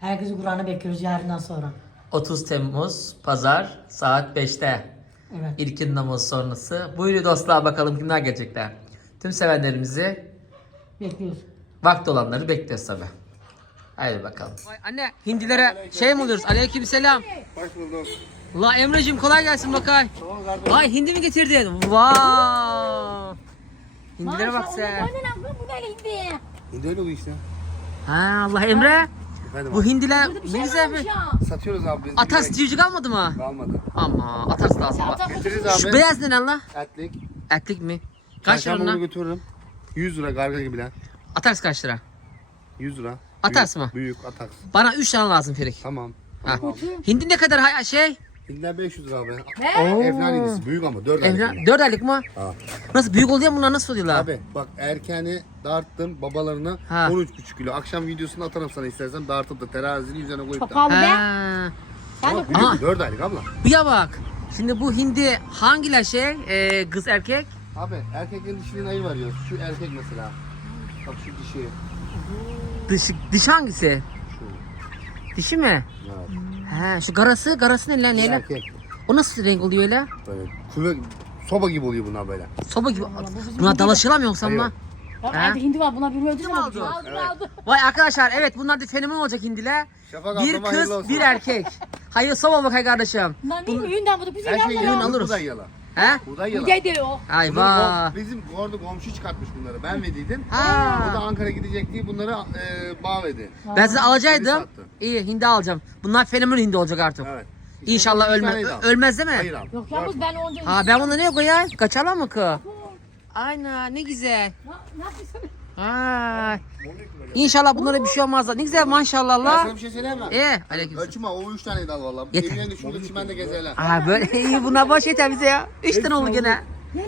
Herkesi Kur'an'a bekliyoruz yarından sonra. 30 Temmuz Pazar saat 5'te. Evet. İlkin namaz sonrası. Buyurun dostlar bakalım kimler gelecekler. Tüm sevenlerimizi Bekliyoruz. vakti olanları bekliyoruz tabi. Haydi bakalım. Anne hindilere şey mi oluyoruz? Aleyküm selam. Hoş bulduk. La Emre'cim kolay gelsin bakay. Vay hindi mi getirdin? Vay. Hindilere bak sen. Bu ne indi? Şimdi öyle bu işte. Ha Allah Emre. Efendim Bu hindiler ne güzel bir. abi, satıyoruz abi biz. Atas civcik almadı mı? Kalmadı. Ama atas lazım bak. Getiririz Şu abi. beyaz ne lan la? Etlik. Etlik mi? Kaç lira Çarşamba lan? götürürüm. 100 lira garga gibiler. Atars kaç lira? 100 lira. Atars Büyük- mı? Büyük ataks. Bana 3 tane lazım Ferik. Tamam. Ha. Tamam. Hindi ne kadar hay- şey? Hindiler 500 lira abi. Oo. İndisi. Büyük ama 4 aylık. Evren 4 aylık mı? Ha. Nasıl büyük oluyor bunlar nasıl oluyorlar? Abi bak erkeni darttım babalarına Ha. 13,5 kilo. Akşam videosunu atarım sana istersen dartıp da terazinin üzerine koyup da. pahalı be. Ha. Ama Aha. büyük 4 aylık abla. Bir ya bak. Şimdi bu hindi hangiler şey? Ee, kız erkek? Abi erkeklerin dişiliğini ayı varıyor. Şu erkek mesela. Bak şu dişi. Dişi, dişi hangisi? Şu. Dişi mi? Evet. He, şu garası, garası ne lan? Bu Neyle? erkek. O nasıl renk oluyor öyle? Böyle küve, soba gibi oluyor bunlar böyle. Soba gibi. Buna dalaşırlar mı yoksa Hayır. bunlar? Ya Ha? evde hindi var buna bir öldü mü? aldı? Aldı Evet. aldı. Vay arkadaşlar evet bunlar da fenomen olacak hindiler. Şafak Bir ablama hayırlı kız, olsun. bir erkek. Hayır soba bakay kardeşim. Lan değil mi? Yünden bunu bize Her şey yalan. alırız. Buğday yalan. He? Buğday yalan. Hüday diyor. Ay vay. kom- bizim orada komşu çıkartmış bunları. Ben verdiydim. Ha. O da Ankara gidecek diye bunları e, bağladı. Ben size alacaktım. Sattı. İyi hindi alacağım. Bunlar fenomen hindi olacak artık. Evet. İnşallah Bir ölmez. değil mi? Hayır abi. Yok yalnız ben onca... Ha ben bunu ne koyayım? Kaçalım mı ki? Aynen ne güzel. Ne yapıyorsun? Ay. İnşallah bunlara bir şey olmaz. Ne güzel maşallah Ben la. sana bir şey söyleyeyim mi? Ee, aleyküm. Ölçüm ha o üç tane daha valla. Yeter. Evlerinde şurada çimende gezerler. Aa böyle iyi buna boş yeter bize ya. Üç tane oldu gene.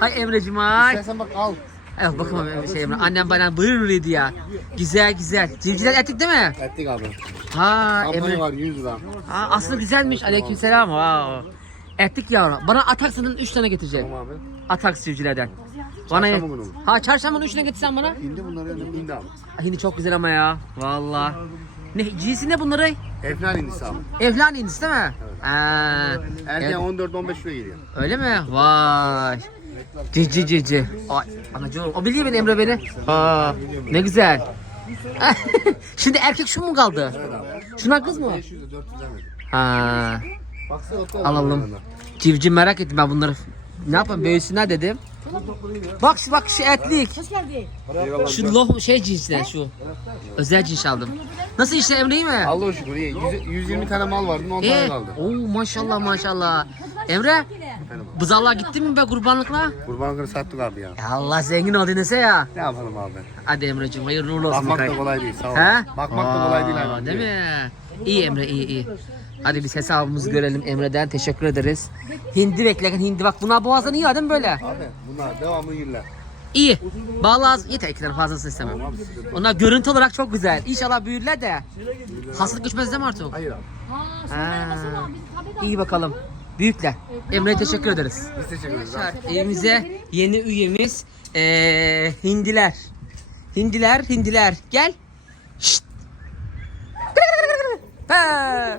Ay Emre'cim ay. İstersen bak al. Evet bakın abi bir şey Emre. Annem bana buyur dedi ya. Güzel güzel. Civcivler ettik değil mi? Ettik abi. Ha Kampanya Emre. var 100 lira. Ha aslında güzelmiş. Aleyküm selam. Wow. Ettik yavrum. Bana Ataksa'nın üç tane getirecek. Tamam abi. Ataks civcivlerden. Bana Çarşamba günü mü? Ha çarşamba üç tane getirsen bana. Hindi bunları önce hindi abi. Hindi çok güzel ama ya. Valla. Ne cinsi ne bunları? Efnan indisi abi. Evlan indisi değil mi? Ha. Erken Evet. 14-15 kilo geliyor. Öyle mi? Vay. Cici cici. Ay anacığım. O biliyor beni Emre beni. Aa, ne güzel. Şimdi erkek şu mu kaldı? Şuna kız mı? 500'e 400'e mi? Ha. Baksana otel Alalım. Civciv merak ettim ben bunları. Ne yapayım büyüsünler dedim. Bak şu bak şu etlik. Hoş geldin. Şu loh şey cinsler şu. Özel cins aldım. Nasıl işte Emre iyi mi? Allah şükür iyi. 100 120 tane mal vardı 10 tane Ee, kaldı. oo maşallah maşallah. Emre, Efendim buzallığa gittin mi be kurbanlıkla? Kurban kırı sattık abi ya. Ya Allah zengin ol dinlese ya. Ne yapalım abi? Hadi Emre'cim hayırlı uğurlu olsun. Bakmak da kolay değil sağ ol. He? Bakmak da kolay değil Aa, abi. Değil mi? İyi Emre iyi iyi. Hadi biz hesabımızı görelim Emre'den teşekkür ederiz. Hindi bekleyen hindi bak bunlar boğazdan iyi mi böyle? Abi bunlar devamlı yerler. İyi. Vallahi yeter iki tane fazlasını istemem. Onlar görüntü olarak çok güzel. İnşallah büyürler de. Hastalık geçmez değil mi artık? Hayır abi. Ha İyi bakalım. Büyükler. Emre'ye teşekkür ederiz. Biz teşekkür ederiz. Arkadaşlar evimize yeni üyemiz eee, hindiler. Hindiler, hindiler. Gel. Şşt. Ha.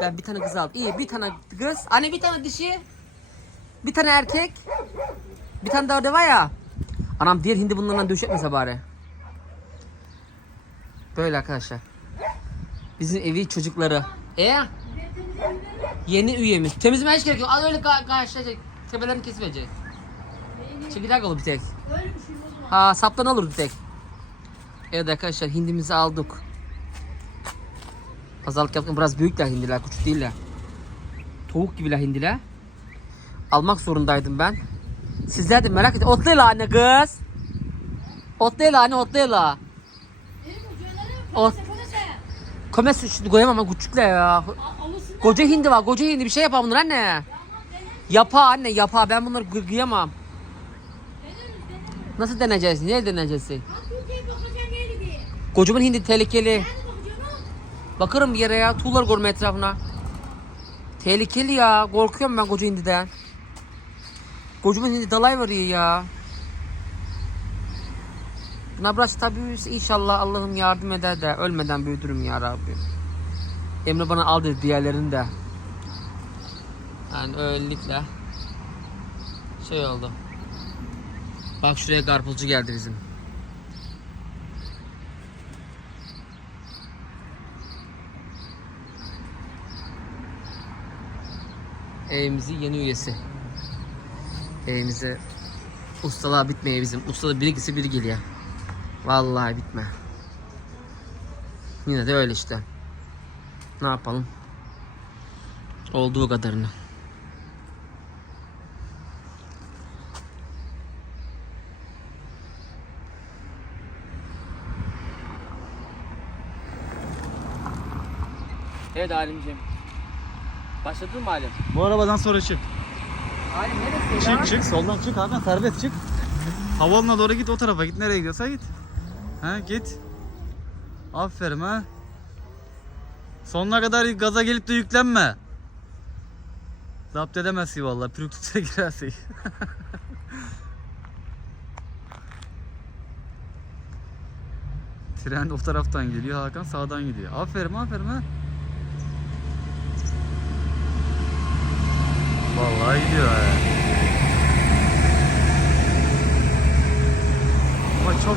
Ben bir tane kız aldım. İyi bir tane kız. Anne bir tane dişi. Bir tane erkek. Bir tane daha da var ya. Anam diğer hindi bunlardan döşetmese bari. Böyle arkadaşlar. Bizim evi çocukları. E? Yeni üyemiz. Temizleme hiç gerek yok. Al öyle karşılayacak. Tepelerini kesmeyecek. Çekirdek olur bir tek. Ha saptan olur bir tek. Evet arkadaşlar hindimizi aldık. Pazarlık yaptım. Biraz büyükler hindiler. Küçük değiller. Tavuk gibiler hindiler. Almak zorundaydım ben. Sizler de merak edin. Otlayla anne kız. Otlayla anne otlayla. Ot. Komes şimdi koyamam ama küçükler ya. Koca hindi var. Koca hindi bir şey yapar bunlar anne. Yapa anne yapa. Ben bunları kıyamam. Nasıl deneyeceğiz? Nereye deneyeceğiz? Kocaman hindi tehlikeli. Bakarım bir yere ya. Tuğlar görme etrafına. Tehlikeli ya. Korkuyorum ben koca hindiden. Kocaman hindi dalay var ya. Buna biraz tabii inşallah Allah'ım yardım eder de ölmeden büyüdürüm ya Rabbim. Emre bana al dedi diğerlerini de. Yani öylelikle şey oldu. Bak şuraya karpuzcu geldi bizim. Evimizin yeni üyesi. Evimize ustalığa bitmeye bizim. Ustalığı biri gitse biri geliyor. Vallahi bitme. Yine de öyle işte. Ne yapalım? Olduğu kadarını. Evet Halimciğim. Başladın mı Halim? Bu arabadan sonra çık. Halim neresi Çık çık soldan çık Hakan serbest çık. Havalına doğru git o tarafa git nereye gidiyorsa git. Ha git. Aferin ha. Sonuna kadar gaza gelip de yüklenme. Zapt edemezsin vallahi pürüktüse girersin. Tren o taraftan geliyor Hakan sağdan gidiyor. Aferin aferin ha. Vallahi gidiyor ha. Ama çok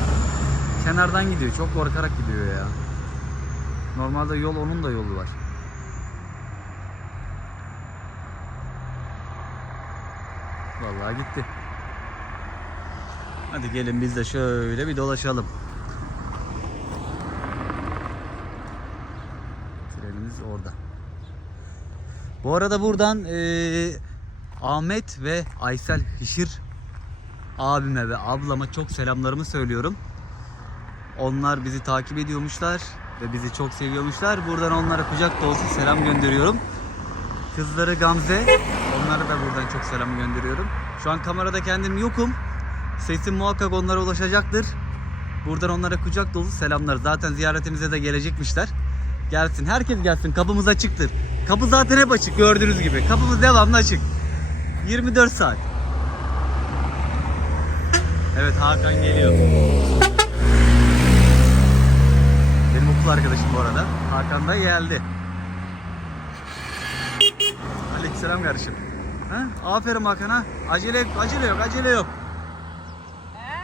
kenardan gidiyor. Çok korkarak gidiyor ya. Normalde yol onun da yolu var. Vallahi gitti. Hadi gelin biz de şöyle bir dolaşalım. Trenimiz orada. Bu arada buradan eee, Ahmet ve Aysel Hişir abime ve ablama çok selamlarımı söylüyorum. Onlar bizi takip ediyormuşlar ve bizi çok seviyormuşlar. Buradan onlara kucak dolusu selam gönderiyorum. Kızları Gamze, onlara da buradan çok selam gönderiyorum. Şu an kamerada kendim yokum. Sesim muhakkak onlara ulaşacaktır. Buradan onlara kucak dolusu selamlar. Zaten ziyaretimize de gelecekmişler. Gelsin, herkes gelsin. Kapımız açıktır. Kapı zaten hep açık gördüğünüz gibi. Kapımız devamlı açık. 24 saat. Evet Hakan geliyor. Benim okul arkadaşım bu arada. Hakan da geldi. Aleykümselam kardeşim. Ha? Aferin Hakan ha. Acele, acele yok, acele yok.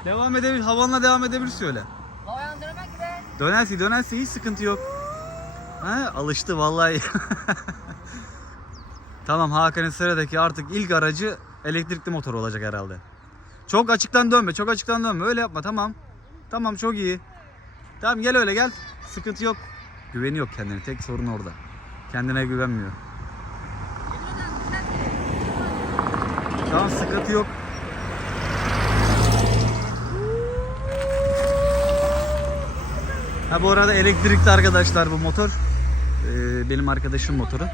Devam edebilir, havanla devam edebilirsin öyle. Uyandırmak gibi. Dönerse dönerse hiç sıkıntı yok. Ha, alıştı vallahi. tamam Hakan'ın sıradaki artık ilk aracı elektrikli motor olacak herhalde. Çok açıktan dönme, çok açıktan dönme. Öyle yapma tamam. Tamam çok iyi. Tamam gel öyle gel. Sıkıntı yok. Güveni yok kendine. Tek sorun orada. Kendine güvenmiyor. Tamam sıkıntı yok. Ha bu arada elektrikli arkadaşlar bu motor. Ee, benim arkadaşım motoru.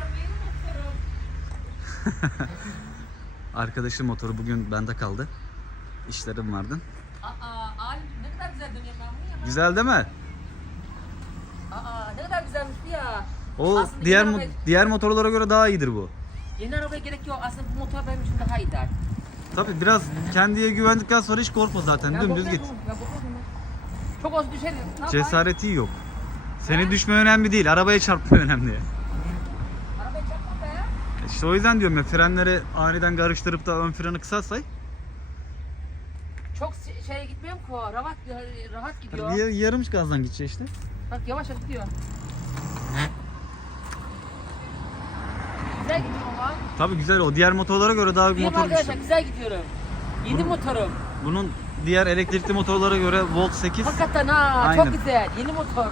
arkadaşım motoru bugün bende kaldı. İşlerim vardı. Aa, ne kadar güzel dönüyor ben bunu ya. Güzel değil mi? Aa, ne kadar güzelmiş bu ya. O Aslında diğer yeni mo- arabaya- diğer motorlara göre daha iyidir bu. Yeni arabaya gerek yok. Aslında bu motor benim için daha iyi der. Tabi biraz kendiye güvendikten sonra hiç korkma zaten. Dümdüz git. Çok az düşerim. Ne yapayım? Cesareti yok. Seni düşme önemli değil. Arabaya çarpma önemli. İşte o yüzden diyorum ya frenleri aniden karıştırıp da ön freni kısarsak Çok se- şeye gitmiyorum ki. Rahat, rahat gidiyor. ya- yarım gazdan gidecek işte. Bak yavaş yavaş gidiyor. Güzel gidiyor ama. Tabi güzel o. Diğer motorlara göre daha Diyeyim motor arkadaşlar güzel gidiyorum. Yeni motorum. Bunun diğer elektrikli motorlara göre Volt 8. Hakikaten ha Aynen. çok güzel. Yeni motor.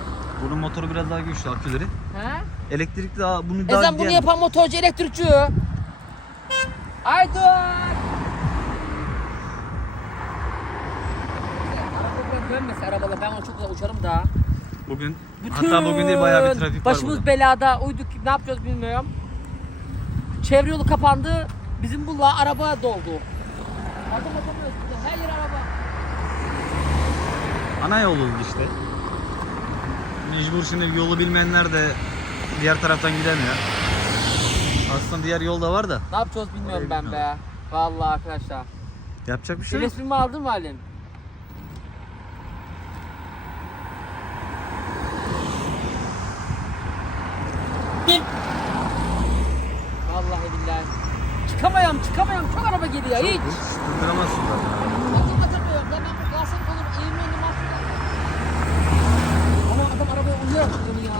Bunun motoru biraz daha güçlü aküleri. Ha? Elektrikli daha bunu daha Ezan bunu diğer- yapan motorcu elektrikçi. Aydın. Araba dönmese arabalar ben onu çok güzel uçarım da. Bugün hatta bugün değil bayağı bir trafik var Başımız burada. belada uyduk ne yapacağız bilmiyorum. Çevre yolu kapandı. Bizim bu la araba doldu. Adım atamıyoruz. Her yer araba. Ana yol oldu işte. Mecbur şimdi yolu bilmeyenler de diğer taraftan gidemiyor. Aslında diğer yol da var da Ne yapacağız bilmiyorum ben be. Vallahi arkadaşlar. yapacak bir şey yok. resmimi aldın mı Halim? Vallahi billahi. Çıkamayam çıkamayam çok araba geliyor. Hiç durduramazsın zaten. Bakın hatırlıyorum ben ben bu kalsam olur eğimli önüm aslında. Uyuyor bunu ya.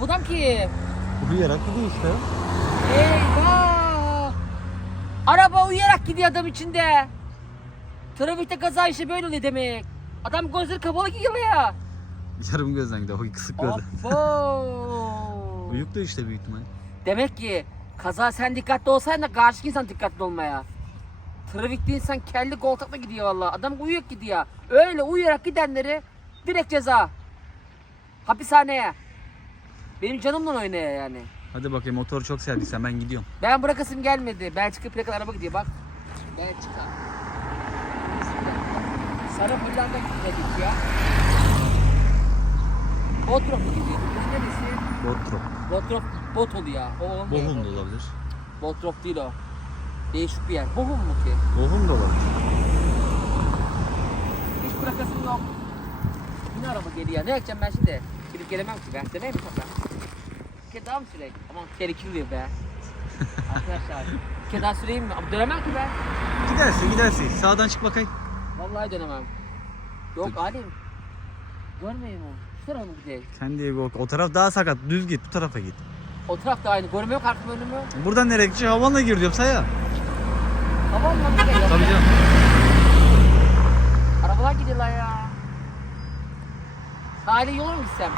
Adam kim? Uyuyarak gidiyor işte. Eyvah! Araba uyuyarak gidiyor adam içinde. Trafikte kaza işi böyle oluyor demek. Adam gözleri kapalı gidiyor ya. Yarım gözden gidiyor. O kısık gözle. Abo! Uyuktu işte büyük ihtimal. Demek ki kaza sen dikkatli olsaydın da karşı insan dikkatli olmaya. Trafikte insan kelli koltukla gidiyor valla. Adam uyuyor gidiyor. Öyle uyuyarak gidenleri direkt ceza. Hapishaneye. Benim canımla oynaya yani. Hadi bakayım motoru çok sevdiysen ben gidiyorum. Ben bırakasım gelmedi. Belçika plakalı araba gidiyor bak. Belçika. Sarı Hollanda gidedik ya. Botrop mu gidiyor? Burası neresi? Botrop. Botrop, bot oluyor. O olmuyor. Bohum da olabilir. Botrop değil o. Değişik bir yer. Bohum mu ki? Bohum da olabilir. Hiç bırakasım yok. Yine araba geliyor. Ne yapacağım ben şimdi? Gidip gelemem ki ben. Demeyim mi? Bir kere daha mı süreyim? Aman tehlikeli be. Arkadaşlar. Bir daha süreyim mi? Ama dönemem ki ben. Gidersin gidersin. Sağdan çık bakayım. Vallahi dönemem. Yok Alim. Görmeyeyim o. Şu tarafa mı gidelim? Kendi evi o, o taraf daha sakat. Düz git bu tarafa git. O taraf da aynı. Görmüyor arkam önümü. Buradan nereye gideceksin? Havanla gir diyorum saya. Tamam bir yok. Tabii canım. Arabalar gidiyorlar ya. Sahile yola mı gitsem?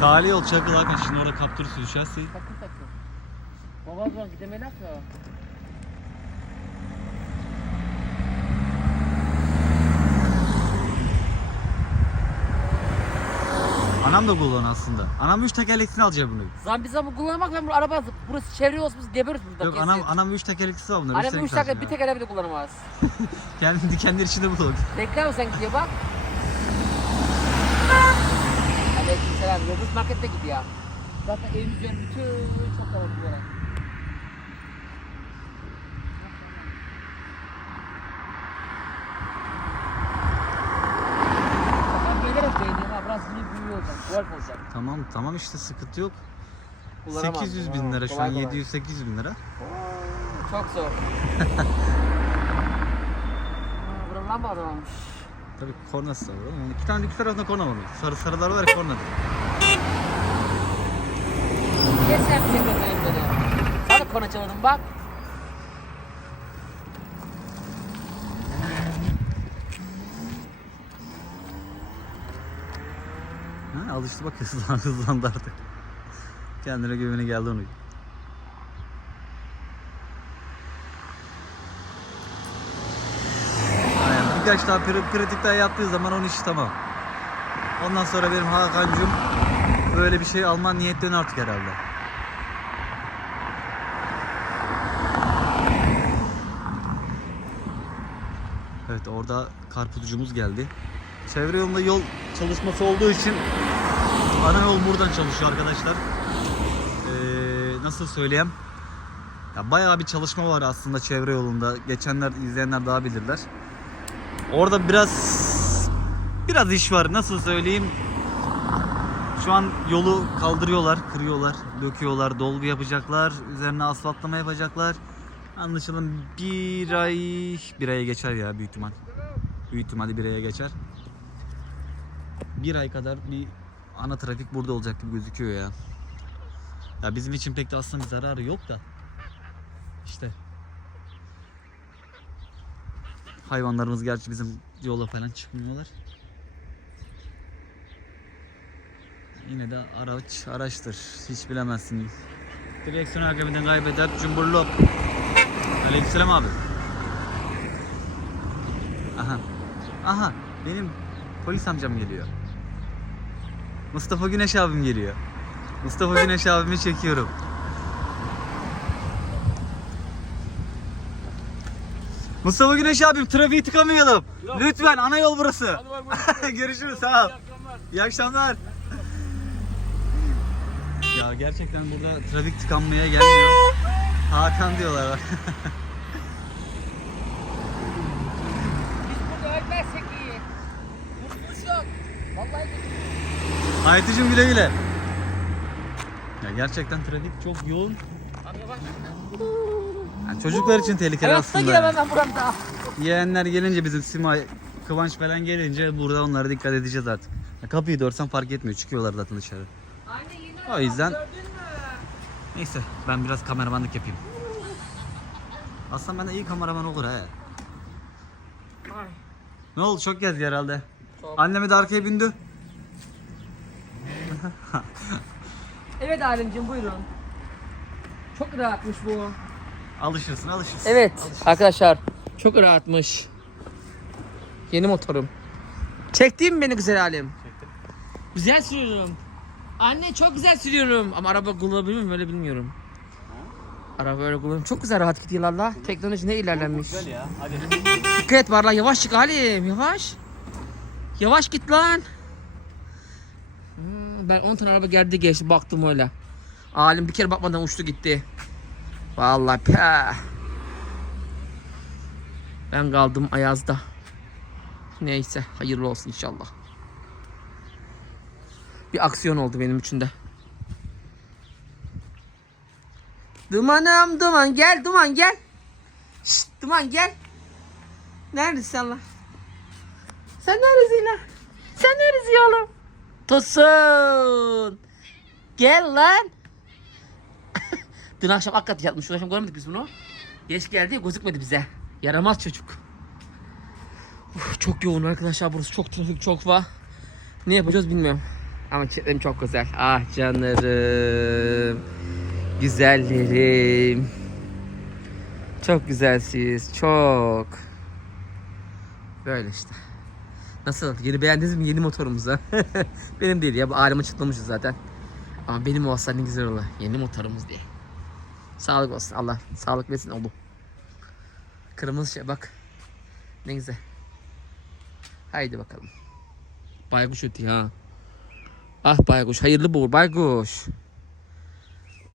Tali yol çakıl Hakan şimdi orada kaptırırsın düşersin. Sakın sakın. Baba buradan gidemeler ki. Anam da kullan aslında. Anam üç tekerleklisini alacak bunu. Zambizamı kullanmak ben bu araba burası çevre olsun biz geberiz burada Yok kesin. anam anam üç tekerleklisi var bunlar. Üç tekerlekli dakika bir tek araba da kullanamaz. Kendi dikenler içinde bulur. Bekler misin gidiyor bak. Selam. Yıldız markette gidiyor. Zaten evimiz yön bütün çok kalabalık olacak. Golf olacak. Tamam tamam işte sıkıntı yok. Kullanamam. 800 bin lira şu an kolay. 700-800 bin lira. Oo, Çok zor. Buranın lamba adammış. Tabii kornası var. oğlum. İki tane iki tarafında korna var. Sarı sarılar var ya korna. Sana konu çalalım bak. Ha, alıştı bak hızlan, hızlandı artık. Kendine güveni geldi onu. Aynen. Birkaç daha pri- pratik daha yaptığı zaman onun işi tamam. Ondan sonra benim Hakan'cığım böyle bir şey alman niyetten artık herhalde. Evet orada karpuzcumuz geldi. Çevre yolunda yol çalışması olduğu için ana yol buradan çalışıyor arkadaşlar. Ee, nasıl söyleyeyim? Ya bayağı bir çalışma var aslında çevre yolunda. Geçenler izleyenler daha bilirler. Orada biraz biraz iş var. Nasıl söyleyeyim? Şu an yolu kaldırıyorlar, kırıyorlar, döküyorlar, dolgu yapacaklar, üzerine asfaltlama yapacaklar. Anlaşılan bir ay, bir aya geçer ya büyük ihtimal. Büyük ihtimalle bir aya geçer. Bir ay kadar bir ana trafik burada olacak gibi gözüküyor ya. Ya bizim için pek de aslında bir zararı yok da. İşte. Hayvanlarımız gerçi bizim yola falan çıkmıyorlar. Yine de araç araçtır. Hiç bilemezsin. Direksiyon hakeminden kaybeder. Cumburlop. Aleykümselam abi. Aha. Aha. Benim polis amcam geliyor. Mustafa Güneş abim geliyor. Mustafa Güneş abimi çekiyorum. Mustafa Güneş abim trafiği tıkamayalım. Lütfen ana yol burası. Görüşürüz sağ ol. İyi akşamlar. Ya gerçekten burada trafik tıkanmaya gelmiyor. Hakan diyorlar bak. Biz burada ölmezsek iyi. Hayatıcım güle güle. Ya gerçekten trafik çok yoğun. Yani çocuklar için tehlikeli Hayatta aslında. giremem ben buramda. Yeğenler gelince bizim Simay, Kıvanç falan gelince burada onlara dikkat edeceğiz artık. Ya kapıyı da örsen fark etmiyor. Çıkıyorlar zaten dışarı. Anne yine O yüzden neyse ben biraz kameramanlık yapayım. Aslında ben de iyi kameraman olur he. Ay. Ne oldu çok gezdi herhalde. Çok. Annemi de arkaya bindi. Evet Alemciğim buyurun. Çok rahatmış bu. Alışırsın alışırsın. Evet arkadaşlar çok rahatmış. Yeni motorum. Çektin mi beni güzel halim? Güzel sürüyorum. Anne çok güzel sürüyorum. Ama araba kullanabilir miyim öyle bilmiyorum. Araba öyle kullanıyorum. Çok güzel rahat gidiyor Allah. Teknoloji ne ilerlenmiş. ya hadi. Dikkat et var lan yavaş çık Halim yavaş. Yavaş git lan. Ben 10 tane araba geldi geçti baktım öyle. Halim bir kere bakmadan uçtu gitti. Vallahi peh. Ben kaldım Ayaz'da. Neyse hayırlı olsun inşallah. Bir aksiyon oldu benim için de. Dumanım duman gel duman gel. Şşt, duman gel. Neredesin lan? Sen neredesin lan? Sen neredesin oğlum? Tosun. Gel lan. Dün akşam hakikaten yatmış. Dün akşam görmedik biz bunu. Geç geldi gözükmedi bize. Yaramaz çocuk. Uf, çok yoğun arkadaşlar burası. Çok trafik çok var. Ne yapacağız bilmiyorum. Ama çiçeklerim çok güzel. Ah canlarım. Güzellerim. Çok güzelsiniz. Çok. Böyle işte. Nasıl? Yeni beğendiniz mi yeni motorumuzu? benim değil ya. Bu aleme çıtlamışız zaten. Ama benim olsa ne güzel olur. Yeni motorumuz diye. Sağlık olsun. Allah sağlık versin oğlum. Kırmızı şey bak. Ne güzel. Haydi bakalım. Baykuş ötü ha. Ah baykuş hayırlı bu baykuş.